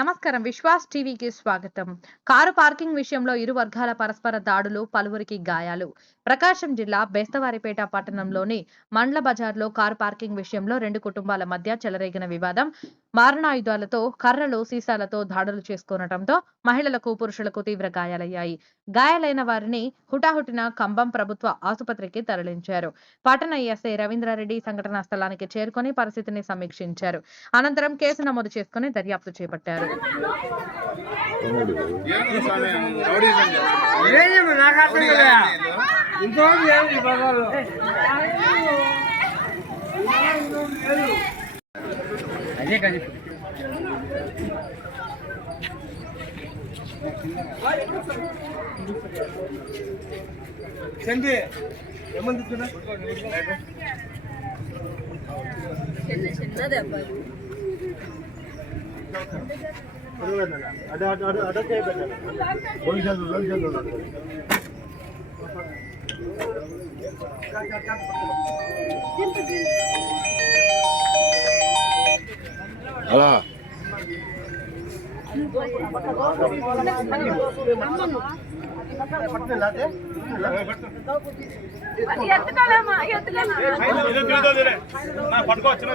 నమస్కారం. విశ్వాస్ టీవీకి స్వాగతం. కారు పార్కింగ్ విషయంలో ఇరు వర్గాల పరస్పర దాడులు, పలువురికి గాయాలు. ప్రకాశం జిల్లా బెస్తవారిపేట పట్టణంలోని మండ్ల బజార్లో కారు పార్కింగ్ విషయంలో రెండు కుటుంబాల మధ్య చెలరేగిన వివాదం మారణాయుధాలతో, కర్రలు, సీసాలతో దాడులు చేసుకొనడంతో మహిళలకు, పురుషులకు తీవ్ర గాయాలయ్యాయి. గాయాలైన వారిని హుటాహుటిన కంబం ప్రభుత్వ ఆసుపత్రికి తరలించారు. పట్టణ ఎస్ఐ రవీంద్రారెడ్డి సంఘటనా స్థలానికి చేరుకొని పరిస్థితిని సమీక్షించారు. అనంతరం కేసు నమోదు చేసుకుని దర్యాప్తు చేపట్టారు. అలా పట్టుకోవచ్చు.